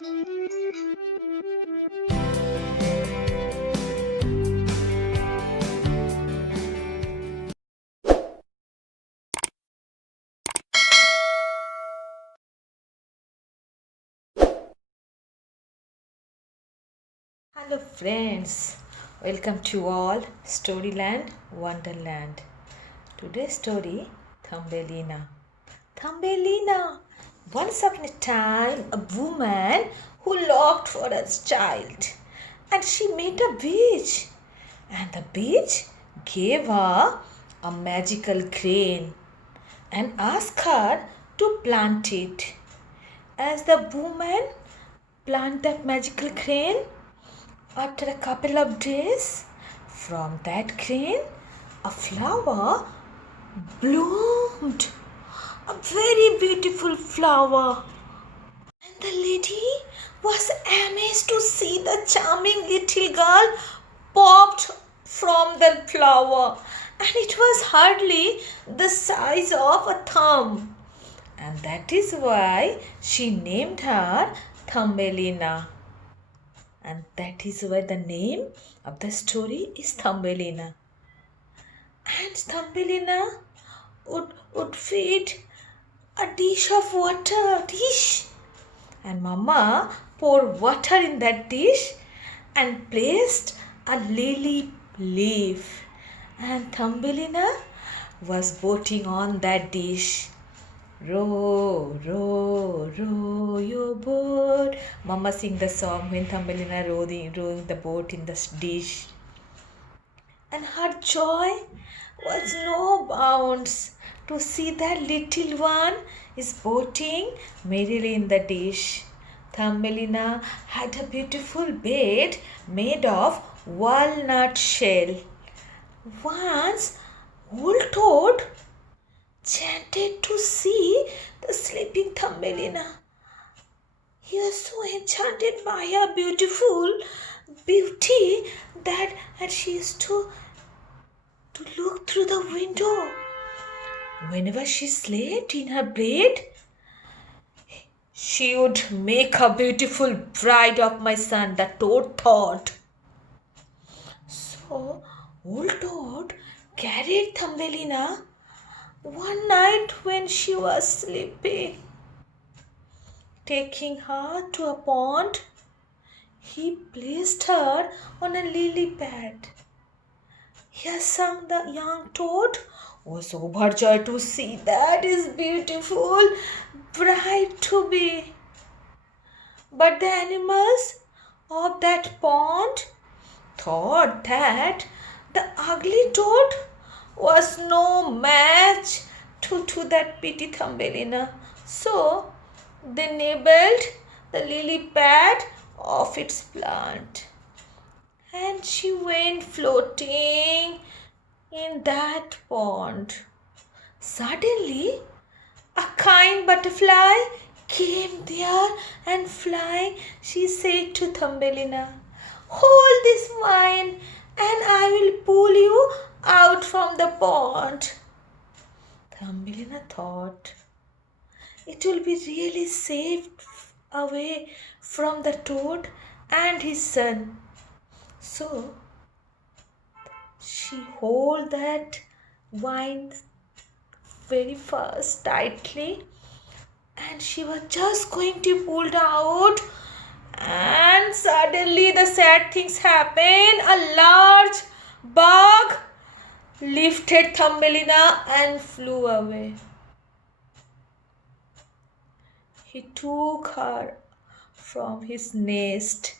Hello friends, welcome to all Storyland Wonderland. Today's story, Thumbelina. Thumbelina. Once upon a time, a woman who longed for a child, and she met a beach, and the beach gave her a magical grain and asked her to plant it. As the woman planted that magical grain, after a couple of days, from that grain, a flower bloomed. A very beautiful flower. And the lady was amazed to see the charming little girl popped from the flower. And it was hardly the size of a thumb. And that is why she named her Thumbelina. And that is why the name of the story is Thumbelina. And Thumbelina would feed a dish of water, and Mama poured water in that dish and placed a lily leaf. And Thumbelina was boating on that dish. Row, row, row your boat. Mama sing the song when Thumbelina rowing the boat in the dish. And her joy was no bounds to see that little one is boating merrily in the dish. Thumbelina had a beautiful bed made of walnut shell. Once, old Toad chanted to see the sleeping Thumbelina. He was so enchanted by her beautiful beauty that she used to look through the window. Whenever she slept in her bed, she would make a beautiful bride of my son, the Toad thought. So, old Toad carried Thumbelina one night when she was sleeping. Taking her to a pond, he placed her on a lily pad. Yes, sang the young toad, was overjoyed to see that his beautiful bride to be. But the animals of that pond thought that the ugly toad was no match to that pretty Thumbelina. So they nibbled the lily pad of its plant. And she went floating in that pond. Suddenly, a kind butterfly came there and flying, she said to Thumbelina, "Hold this vine and I will pull you out from the pond." Thumbelina thought, it will be really safe away from the toad and his son. So she hold that vine very fast, tightly, and she was just going to pull it out, and suddenly the sad things happened. A large bug lifted Thumbelina and flew away. He took her from his nest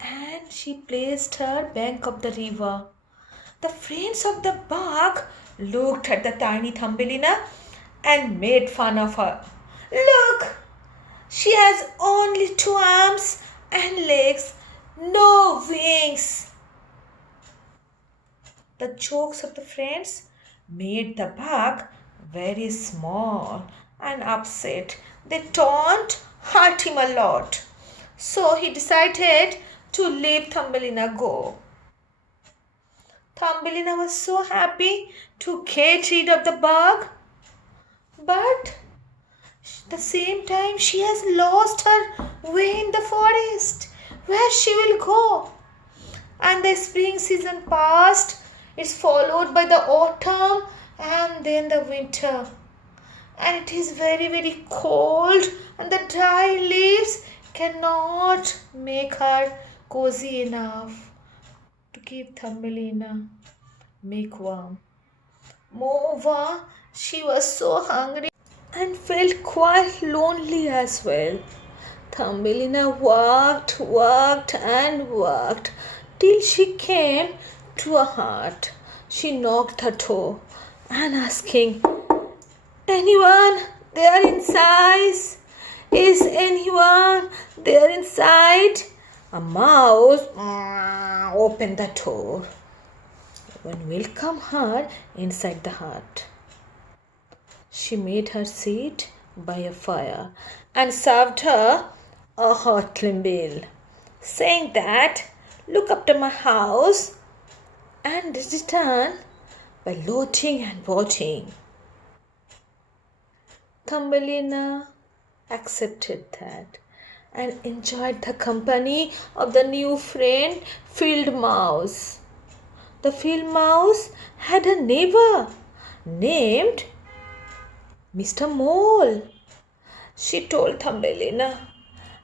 and she placed her bank of the river. The friends of the bug looked at the tiny Thumbelina and made fun of her. "Look, she has only 2 arms and legs, no wings." The jokes of the friends made the bug very small and upset. They taunt, hurt him a lot. So he decided to let Thumbelina go. Thumbelina was so happy to get rid of the bug, but at the same time she has lost her way forest where she will go. And the spring season passed. It's followed by the autumn and then the winter. And it is very, very cold, and the dry leaves cannot make her cozy enough to keep Thumbelina make warm. Moreover, she was so hungry and felt quite lonely as well. Thumbelina worked and worked till she came to a hut. She knocked the door and asking, "Anyone there inside? Is anyone there inside?" A mouse opened the door and welcomed her inside the hut. She made her sit by a fire and served her a hot meal, saying that, "Look after my house and return by loading and boarding." Thumbelina accepted that and enjoyed the company of the new friend, Field Mouse. The field mouse had a neighbor named Mr. Mole. She told Thumbelina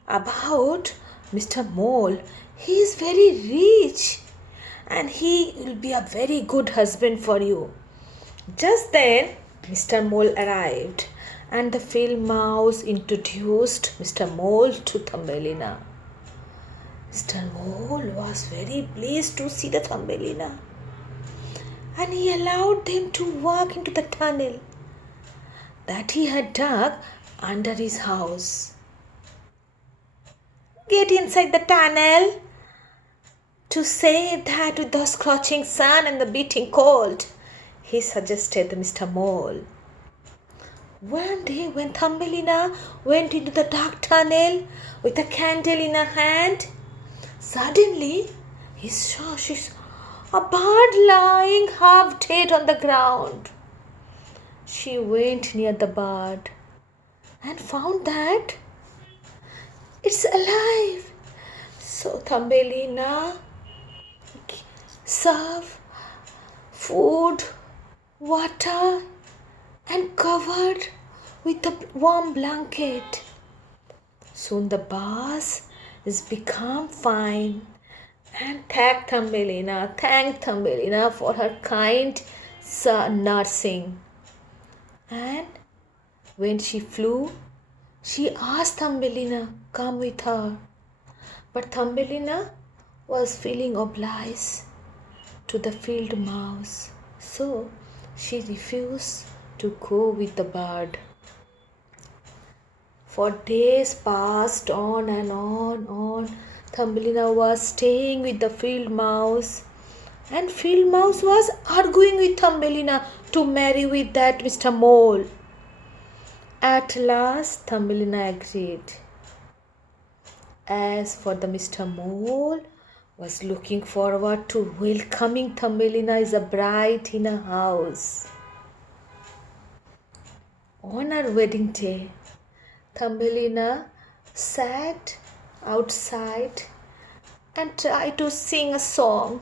about Mr. Mole. He is very rich and he will be a very good husband for you. Just then, Mr. Mole arrived and the field mouse introduced Mr. Mole to Thumbelina. Mr. Mole was very pleased to see the Thumbelina and he allowed them to walk into the tunnel that he had dug under his house. "Get inside the tunnel to save that with the scorching sun and the beating cold," he suggested Mr. Mole. One day when Thumbelina went into the dark tunnel with a candle in her hand, suddenly she saw a bird lying half dead on the ground. She went near the bird and found that it's alive. So Thumbelina served food, water, and covered with a warm blanket. Soon the bird is become fine and thanked Thumbelina for her kind nursing. And when she flew, she asked Thumbelina come with her. But Thumbelina was feeling obliged to the field mouse, so she refused to go with the bird. For days passed on and on. Thumbelina was staying with the field mouse, and field mouse was arguing with Thumbelina to marry with that Mr. Mole. At last, Thumbelina agreed. As for the Mr. Mole, was looking forward to welcoming Thumbelina as a bride in a house. On her wedding day, Thumbelina sat outside and tried to sing a song,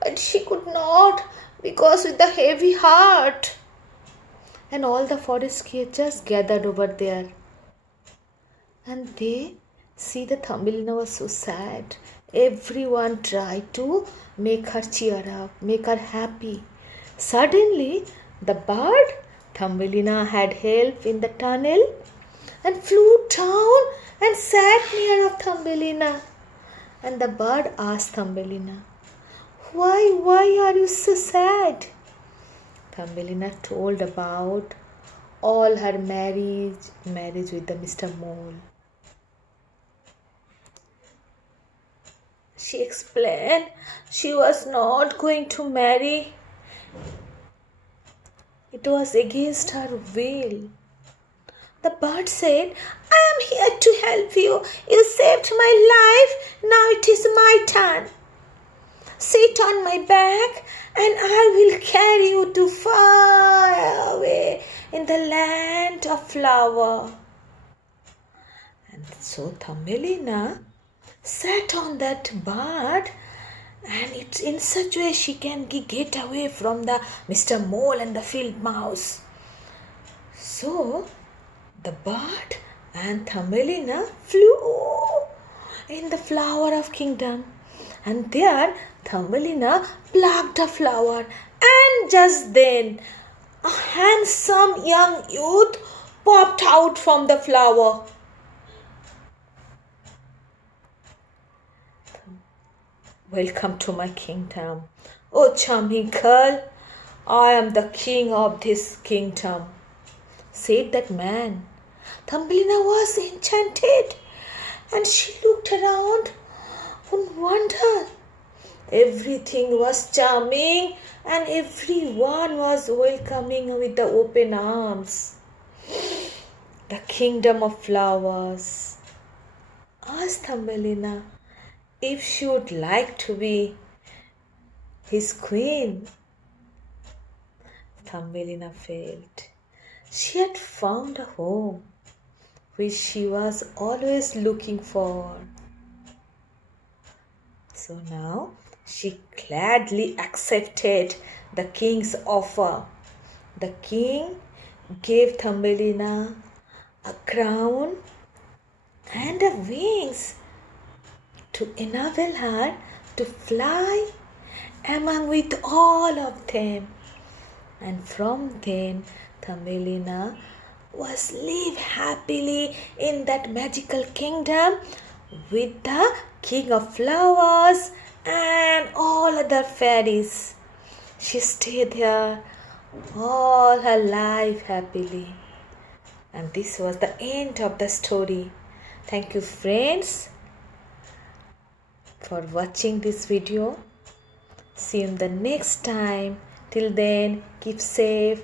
but she could not because with a heavy heart. And all the forest creatures gathered over there, and they see that Thumbelina was so sad. Everyone tried to make her cheer up, make her happy. Suddenly, the bird Thumbelina had help in the tunnel and flew down and sat near of Thumbelina. And the bird asked Thumbelina, Why are you so sad?" Thumbelina told about all her marriage with the Mr. Mole. She explained she was not going to marry. It was against her will. The bird said, "I am here to help you. You saved my life. Now it is my turn. Sit on my back and I will carry you to far away in the land of flower." And so Thumbelina sat on that bird, and it's in such way she can get away from the Mr. Mole and the field mouse. So the bird and Thumbelina flew in the flower of kingdom, and there Thumbelina plucked a flower, and just then a handsome young youth popped out from the flower. Welcome to my kingdom, oh charming girl. I am the king of this kingdom, said that man. Thumbelina was enchanted, and she looked around in wonder. Everything was charming, and everyone was welcoming with the open arms. The kingdom of flowers. Asked Thumbelina if she would like to be his queen. Thumbelina felt she had found a home which she was always looking for. So now she gladly accepted the king's offer. The king gave Thumbelina a crown and a wings to enable her to fly among with all of them. And from then Thumbelina was live happily in that magical kingdom with the king of flowers and all other fairies. She stayed there all her life happily. And this was the end of the story. Thank you, friends, for watching this video. See you in the next time. Till then, keep safe.